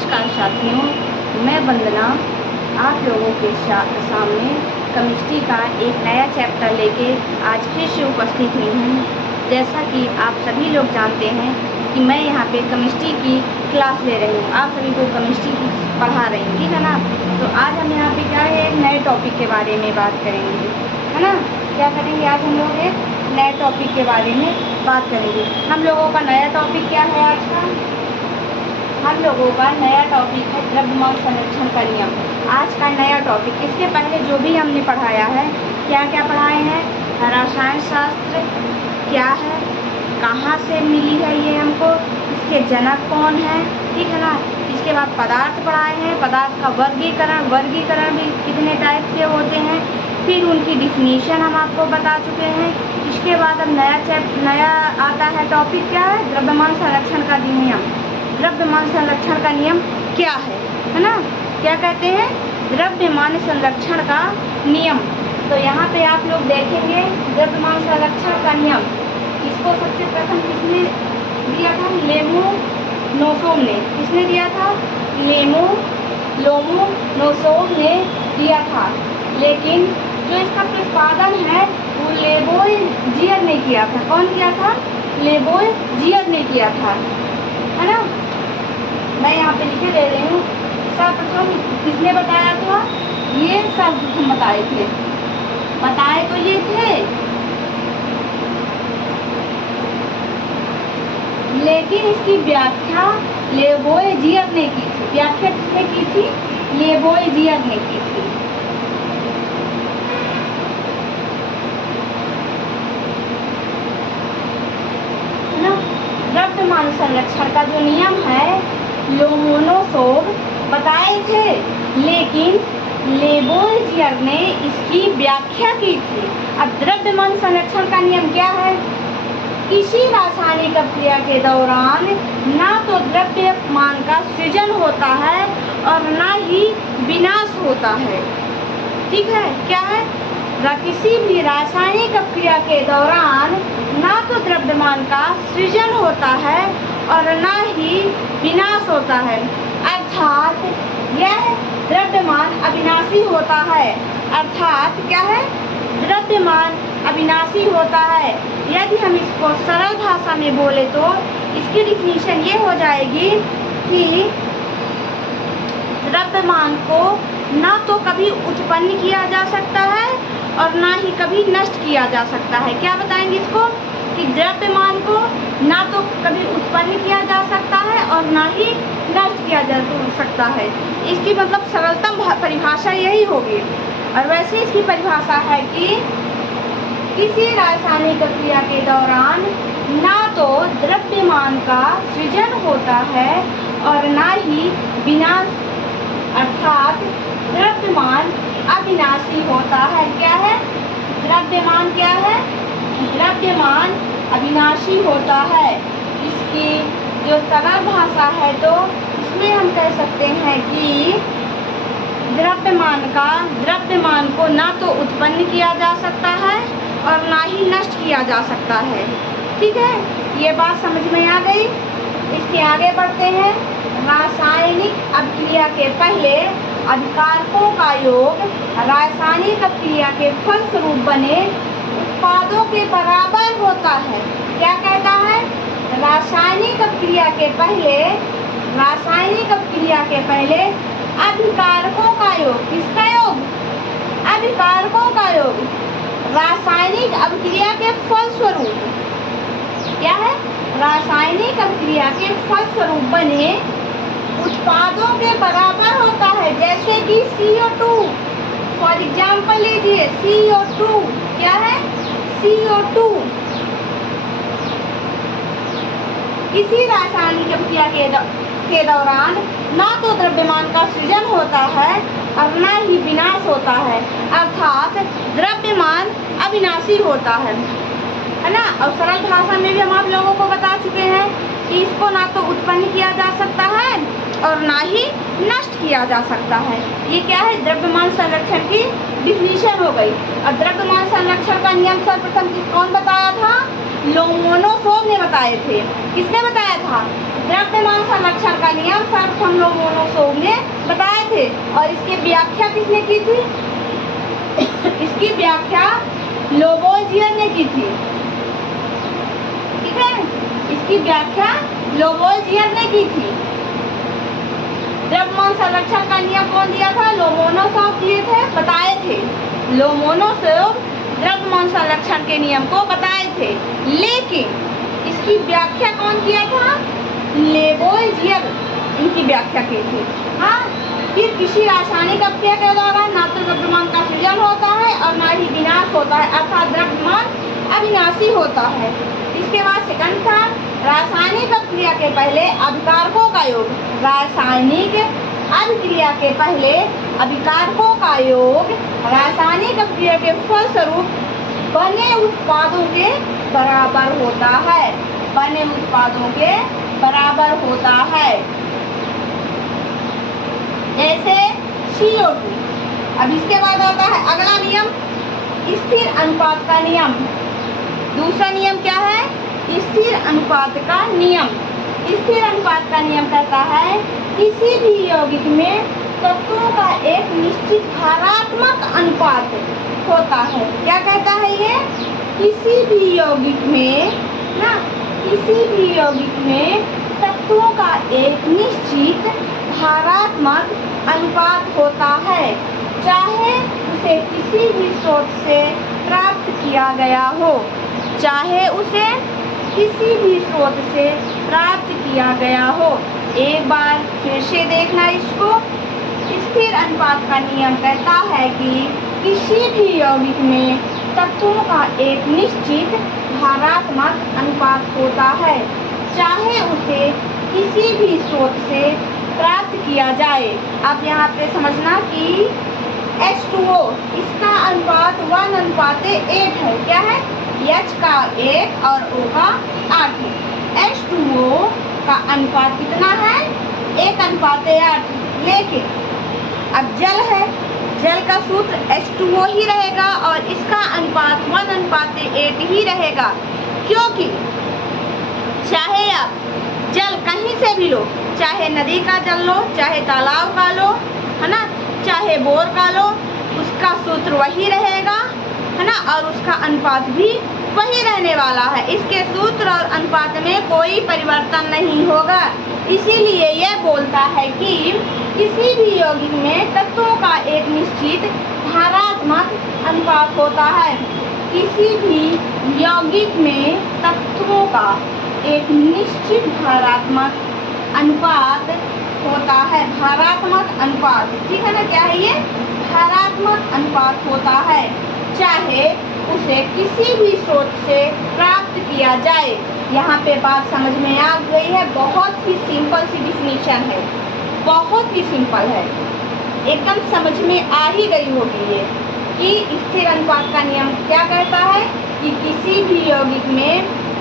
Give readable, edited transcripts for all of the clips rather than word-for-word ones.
नमस्कार साथियों, मैं वंदना आप लोगों के सामने केमिस्ट्री का एक नया चैप्टर लेके आज फिर से उपस्थित हुई हूँ। जैसा कि आप सभी लोग जानते हैं कि मैं यहाँ पे केमिस्ट्री की क्लास ले रही हूँ, आप सभी को केमिस्ट्री की पढ़ा रही हूँ, ठीक है ना। तो आज हम यहाँ पे क्या है, एक नए टॉपिक के बारे में बात करेंगे, है ना। क्या करेंगे आज हम लोग, एक नए टॉपिक के बारे में बात करेंगे। हम लोगों का नया टॉपिक क्या है आज का? हम लोगों का नया टॉपिक है द्रव्यमान संरक्षण का नियम। आज का नया टॉपिक, इसके पहले जो भी हमने पढ़ाया है, क्या क्या पढ़ाए हैं? रसायन शास्त्र क्या है, कहाँ से मिली है ये हमको, इसके जनक कौन है, ठीक है ना। इसके बाद पदार्थ पढ़ाए हैं, पदार्थ का वर्गीकरण भी कितने टाइप के होते हैं, फिर उनकी डिफिनीशन हम आपको बता चुके हैं। इसके बाद अब नया आता है टॉपिक, क्या है? द्रव्यमान संरक्षण का नियम। द्रव्यमान संरक्षण का नियम क्या है ना, क्या कहते हैं? द्रव्यमान संरक्षण का नियम। तो यहाँ पे आप लोग देखेंगे द्रव्यमान संरक्षण का नियम, इसको सबसे प्रथम किसने दिया था? लोमोनोसोव ने। किसने दिया था? लोमोनोसोव ने दिया था। लेकिन जो इसका प्रतिपादन है वो लेबोइज़ियर ने किया था। कौन किया था? लेबोइज़ियर ने किया था, है ना। मैं यहाँ पे लिखे दे रही हूँ। सर्वप्रथम किसने बताया था? ये सर्वप्रथम बताए तो ये थे, लेकिन इसकी व्याख्या लेबोइज़ियर ने की थी। व्याख्या किसने की थी? लेबोइज़ियर ने की थी। द्रव्यमान संरक्षण का जो नियम है लोमोनोसोव बताए थे, लेकिन लेबोइज़ियर ने इसकी व्याख्या की थी। अब द्रव्यमान संरक्षण का नियम क्या है? किसी रासायनिक क्रिया के दौरान ना तो द्रव्यमान का सृजन होता है और ना ही विनाश होता है, ठीक है। क्या है? किसी भी रासायनिक क्रिया के दौरान ना तो द्रव्यमान का सृजन होता है और ना ही विनाश होता है, अर्थात यह द्रव्यमान अविनाशी होता है। अर्थात क्या है? द्रव्यमान अविनाशी होता है। यदि हम इसको सरल भाषा में बोले तो इसकी डिफिनीशन ये हो जाएगी कि द्रव्यमान को ना तो कभी उत्पन्न किया जा सकता है और ना ही कभी नष्ट किया जा सकता है। क्या बताएंगे इसको? कि द्रव्यमान को ना तो कभी उत्पन्न किया जा सकता है और ना ही नष्ट किया जा सकता है। इसकी मतलब सरलतम परिभाषा यही होगी। और वैसे इसकी परिभाषा है कि किसी रासायनिक क्रिया के दौरान ना तो द्रव्यमान का सृजन होता है और ना ही विनाश, अर्थात द्रव्यमान अविनाशी होता है। क्या है? द्रव्यमान क्या है? द्रव्यमान अविनाशी होता है। इसकी जो सरल भाषा है तो इसमें हम कह सकते हैं कि द्रव्यमान को ना तो उत्पन्न किया जा सकता है और ना ही नष्ट किया जा सकता है, ठीक है। ये बात समझ में आ गई। इसके आगे बढ़ते हैं। रासायनिक अभिक्रिया के पहले अभिकारकों का योग रासायनिक अभिक्रिया के फलस्वरूप बने उत्पादों के बराबर होता है। क्या कहता है? रासायनिक अभिक्रिया के पहले अभिकारकों का योग, किसका योग? अभिकारकों का योग रासायनिक अभिक्रिया के फलस्वरूप, क्या है? रासायनिक अभिक्रिया के फलस्वरूप बने उत्पादों के बराबर होता है। जैसे कि CO2, फॉर एग्जाम्पल लीजिए CO2, क्या है? CO2 किसी रासायनिक अभिक्रिया के दौरान ना तो द्रव्यमान का सृजन होता है और ना ही विनाश होता है, अर्थात द्रव्यमान अविनाशी होता है ना। और सरल भाषा में भी हम आप लोगों को बता चुके हैं कि इसको ना तो उत्पन्न किया जा सकता है और ना ही नष्ट किया जा सकता है। ये क्या है? द्रव्यमान संरक्षण की डिफिनीशन हो गई। और द्रव्यमान संरक्षण का नियम सर्वप्रथम कौन बताया था? लोमोनोसोव ने बताए थे। किसने बताया था? द्रव्यमान संरक्षण का नियम सर्वप्रथम और इसकी व्याख्या किसने की थी? इसकी व्याख्या लोवोजियर ने की थी। ठीक है, इसकी व्याख्या लोवोजियर ने की थी। द्रव्यमान संरक्षण का नियम कौन दिया था? लोमोनोसोव दिए थे, बताए थे। लोमोनोसोव द्रव्यमान संरक्षण के नियम को बताए थे, लेकिन इसकी व्याख्या कौन किया था? लेवोइजियर इनकी व्याख्या की थी। हाँ, फिर किसी रासायनिक अभिक्रिया के द्वारा ना तो द्रव्यमान का सृजन होता है और ना ही विनाश होता है, अर्थात द्रव्यमान अविनाशी होता है। इसके बाद सेकंड था रासायनिक अभिक्रिया के पहले अभिकारकों का योग। रासायनिक अभिक्रिया के पहले अभिकारकों का योग रासायनिक अभिक्रिया के फलस्वरूप बने उत्पादों के बराबर होता है। बने उत्पादों के बराबर होता है, जैसे CO2। अब इसके बाद आता है अगला नियम, स्थिर अनुपात का नियम। दूसरा नियम क्या है? स्थिर अनुपात का नियम। स्थिर अनुपात का नियम कहता है किसी भी यौगिक में तत्वों का एक निश्चित भारात्मक अनुपात होता है। क्या कहता है ये? किसी भी यौगिक में ना, किसी भी यौगिक में तत्वों का एक निश्चित भारात्मक अनुपात होता है, चाहे उसे किसी भी स्रोत से प्राप्त किया गया हो। चाहे उसे किसी भी स्रोत से प्राप्त किया गया हो। एक बार फिर से देखना इसको। स्थिर अनुपात का नियम कहता है कि किसी भी यौगिक में तत्वों का एक निश्चित भारात्मक अनुपात होता है, चाहे उसे किसी भी स्रोत से प्राप्त किया जाए। अब यहाँ पे समझना कि H2O इसका अनुपात 1:8 है। क्या है? H का 1 और O का 8 है। H2O का अनुपात कितना है? 1:8। लेकिन अब जल है, जल का सूत्र H2O ही रहेगा और इसका अनुपात 1:8 ही रहेगा, क्योंकि चाहे आप जल कहीं से भी लो, चाहे नदी का जल लो, चाहे तालाब का लो, है ना, चाहे बोर का लो, उसका सूत्र वही रहेगा, है ना, और उसका अनुपात भी वही रहने वाला है। इसके सूत्र और अनुपात में कोई परिवर्तन नहीं होगा। इसीलिए यह बोलता है कि किसी भी यौगिक में तत्वों का एक निश्चित भारात्मक अनुपात होता है। किसी भी यौगिक में तत्वों का एक निश्चित भारात्मक अनुपात होता है। भारात्मक अनुपात, ठीक है ना? क्या है ये? भारात्मक अनुपात होता है, चाहे उसे किसी भी स्रोत से प्राप्त किया जाए। यहाँ पे बात समझ में आ गई है? बहुत ही सिंपल सी डिफिनीशन है, बहुत ही सिंपल है, एकदम समझ में आ ही गई होगी ये कि स्थिर अनुपात का नियम क्या कहता है कि किसी भी यौगिक में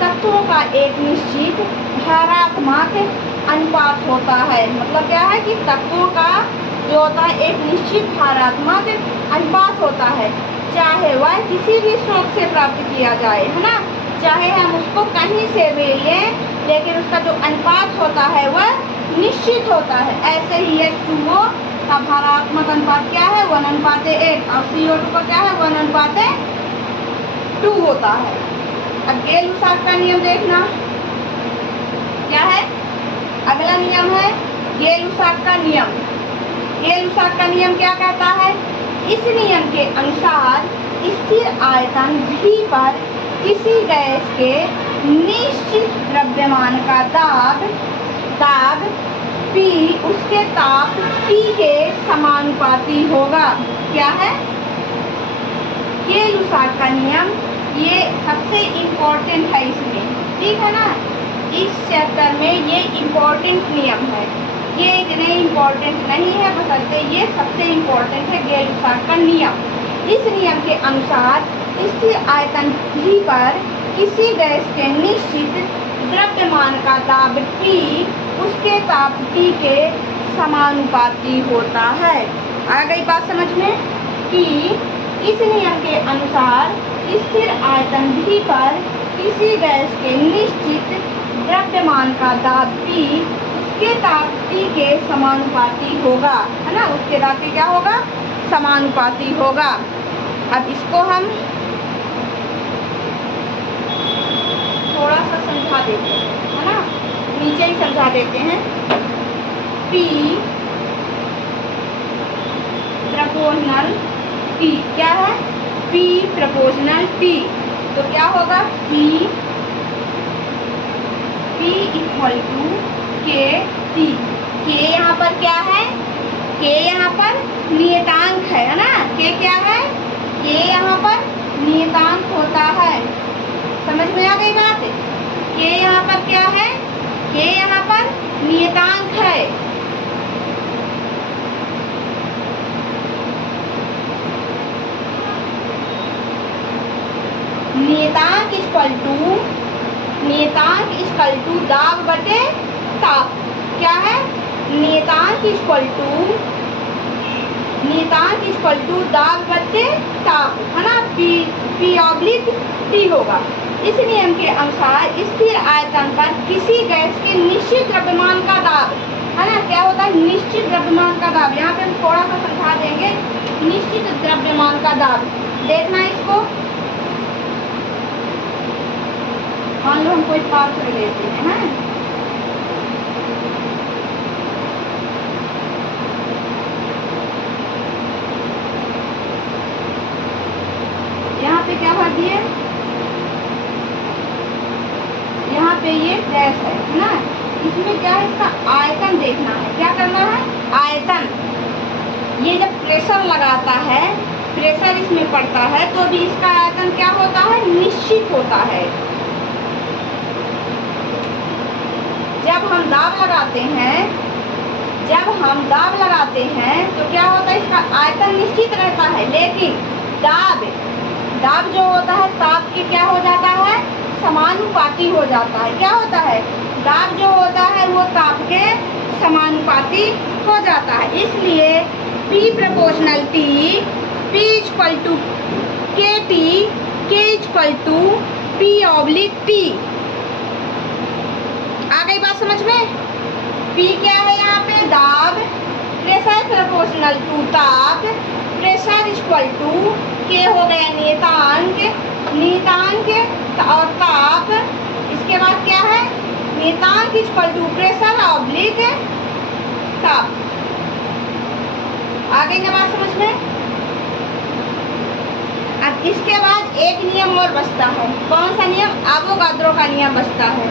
तत्वों का एक निश्चित भारात्मक अनुपात होता है। मतलब क्या है कि तत्वों का जो होता है एक निश्चित भारात्मक अनुपात होता है, चाहे वह किसी भी स्रोत से प्राप्त किया जाए, है ना, चाहे हम उसको कहीं से भी लें, लेकिन उसका जो अनुपात होता है वह निश्चित होता है। ऐसे ही H2O का भारात्मक अनुपात क्या है? 1:8 और CO2 का क्या है? 1:2 होता है। अब गेल-लुसाक का नियम देखना क्या है? अगला नियम है गेल-लुसाक का नियम। गेल-लुसाक का नियम क्या कहता है? इस नियम के अनुसार स्थिर आयतन V पर किसी गैस के निश्चित द्रव्यमान का दाब P उसके ताप T के समानुपाती होगा। क्या है? गेल-लुसाक का नियम, ये सबसे इम्पोर्टेंट है इसमें, ठीक है ना? इस चैप्टर में ये इम्पोर्टेंट नियम है। ये इतने इम्पोर्टेंट नहीं है, बशर्ते ये सबसे इम्पोर्टेंट है गेल-लुसाक का नियम। इस नियम के अनुसार स्थिर आयतन V पर किसी गैस के निश्चित द्रव्यमान का दाब P उसके ताप T के समानुपाती होता है। आ गई बात समझ में कि इस नियम के अनुसार स्थिर आयतन V पर किसी गैस के निश्चित द्रव्यमान का दाब P उसके ताप T के समानुपाती होगा, है ना, उसके ताप के क्या होगा, समानुपाती होगा। अब इसको हम थोड़ा सा समझा देते हैं, है ना, नीचे ही समझा देते हैं। P प्रोपोर्शनल T क्या है, P प्रोपोर्शनल T, तो क्या होगा, P इक्वल टू के T। K यहाँ पर क्या है, K यहाँ पर नियतांक है ना, K क्या है, K यहाँ पर नियतांक होता है। समझ में आ गई बात, K यहाँ पर क्या है, K यहाँ पर नियतांक है। नियतांक इक्वल टू दाब बटे ताप, क्या है, नियतांक इक्वल टू दाब बटे ताप, है ना, P/T होगा। इस नियम के अनुसार स्थिर आयतन पर किसी गैस के निश्चित द्रव्यमान का दाब, है ना, क्या होता है, निश्चित द्रव्यमान का दाब। यहाँ पे हम थोड़ा सा समझा देंगे, निश्चित द्रव्यमान का दाब। देखना इसको, मान लो हम कोई पात्र लेते हैं, यहाँ पे क्या भर दिए, यहाँ पे ये गैस है ना, इसमें क्या है, इसका आयतन देखना है। क्या करना है, आयतन। ये जब प्रेशर लगाता है, प्रेशर इसमें पड़ता है, तो भी इसका आयतन क्या होता है, निश्चित होता है। जब हम दाब लगाते हैं तो क्या होता है, इसका आयतन निश्चित रहता है, लेकिन दाब जो होता है ताप के क्या हो जाता है, समानुपाती हो जाता है। क्या होता है, दाब जो होता है वो ताप के समानुपाती हो जाता है। इसलिए P proportional T, P equal to KT, K equal to P/T। आ गई बात समझ में। P क्या है, यहाँ पे दाब, प्रेशर प्रोपोर्शनल टू ताप, प्रेशर इक्वल टू K हो गया नियतांक और ताप, इसके बाद क्या है, नियतांक इक्वल टू प्रेशर ऑब्लिक ताप। आ गई ना बात समझ में। अब इसके बाद एक नियम और बचता है, कौन सा नियम, एवोगाद्रो का नियम बचता है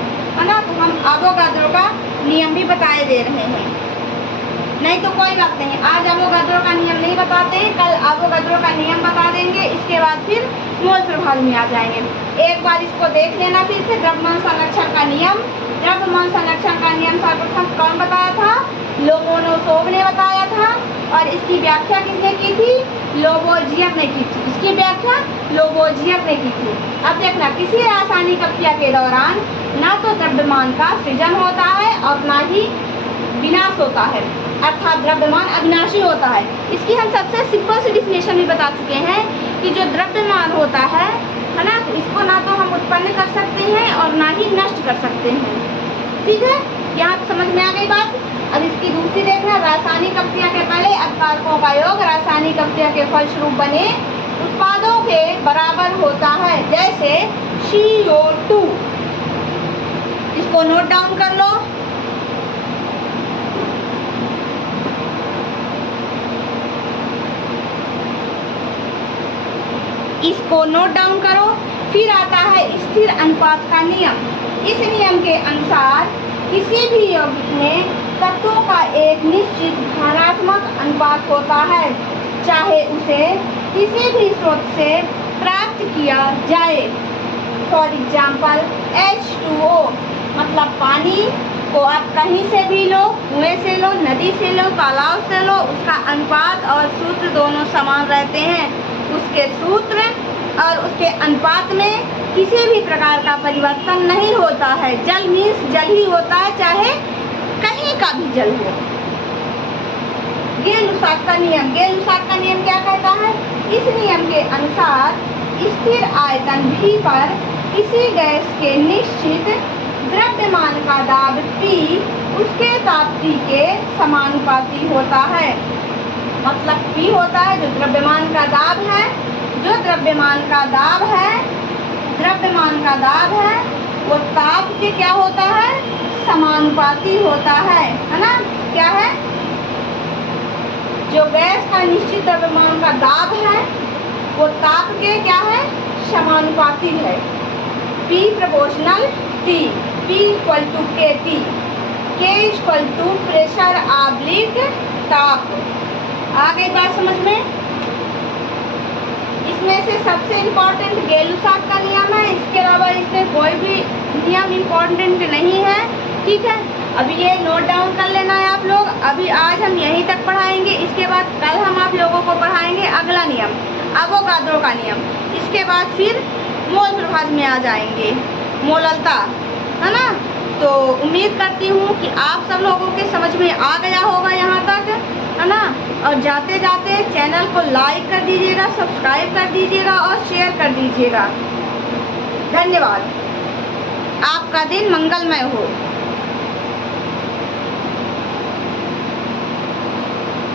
ना, तो हम एवोगाद्रो का नियम भी बताए दे रहे हैं। नहीं तो कोई बात नहीं, आज एवोगाद्रो का नियम नहीं बताते हैं, कल एवोगाद्रो का नियम बता देंगे, इसके बाद फिर मोल प्रभाव में आ जाएंगे। एक बार इसको देख लेना फिर से। द्रव्यमान संरक्षण का नियम, द्रव्यमान संरक्षण का नियम सर्वप्रथम कौन बताया था, लोमोनोसोव ने बताया था, और इसकी व्याख्या किसने की थी, लोबोजियर ने की थी। इसकी व्याख्या लोबोजियर ने की थी। अब देखना, किसी रासायनिक क्रिया के दौरान ना तो द्रव्यमान का सृजन होता है और ना ही विनाश होता है, अर्थात द्रव्यमान अविनाशी होता है। इसकी हम सबसे सिंपल सी डिफिनेशन भी बता चुके हैं कि जो द्रव्यमान होता है ना, तो इसको ना तो हम उत्पन्न कर सकते हैं और ना ही नष्ट कर सकते हैं। ठीक है, यहाँ समझ में आ गई बात। अब इसकी दूसरी देखना, रासायनिक अभिक्रिया के पहले अपकारकों का योग रासायनिक अभिक्रिया के फलस्वरूप बने उत्पादों के बराबर होता है, जैसे CO2। इसको नोट डाउन कर लो। इसको नोट डाउन करो। फिर आता है स्थिर अनुपात का नियम। इस नियम के अनुसार किसी भी यौगिक में तत्वों का एक निश्चित भारात्मक अनुपात होता है, चाहे उसे किसी भी स्रोत से प्राप्त किया जाए। फॉर एग्जाम्पल H2O, मतलब पानी को आप कहीं से भी लो, कुएं से लो, नदी से लो, तालाब से लो, उसका अनुपात और सूत्र दोनों समान रहते हैं। उसके सूत्र और उसके अनुपात में किसी भी प्रकार का परिवर्तन नहीं होता है। जल मीन्स जल ही होता है, चाहे कहीं का भी जल हो। गेल-लुसाक का नियम, गेल-लुसाक का नियम क्या कहता है, इस नियम के अनुसार स्थिर आयतन V पर किसी गैस के निश्चित द्रव्यमान का दाब P उसके ताप्ती के समानुपाती होता है। मतलब P होता है जो द्रव्यमान का दाब है, जो द्रव्यमान का दाब है, द्रव्यमान का दाब है वो ताप के क्या होता है, समानुपाती होता है ना। क्या है, जो गैस का निश्चित द्रव्यमान का दाब है वो ताप के क्या है, समानुपाती है। P proportional T, P equal to KT, K equal to pressure oblique ताप। आ गई बात समझ में। इसमें से सबसे इम्पोर्टेंट गैलुसाक का नियम है, इसके अलावा इसमें कोई भी नियम इम्पोर्टेंट नहीं है। ठीक है, अभी ये नोट डाउन कर लेना है आप लोग। अभी आज हम यहीं तक पढ़ाएंगे, इसके बाद कल हम आप लोगों को पढ़ाएंगे अगला नियम, अवोगाद्रो का नियम। इसके बाद फिर मोल प्रभाज में आ जाएंगे, मोललता, है ना। तो उम्मीद करती हूँ कि आप सब लोगों के समझ में आ गया होगा यहाँ तक, है ना। और जाते जाते चैनल को लाइक कर दीजिएगा, सब्सक्राइब कर दीजिएगा और शेयर कर दीजिएगा। धन्यवाद। आपका दिन मंगलमय हो।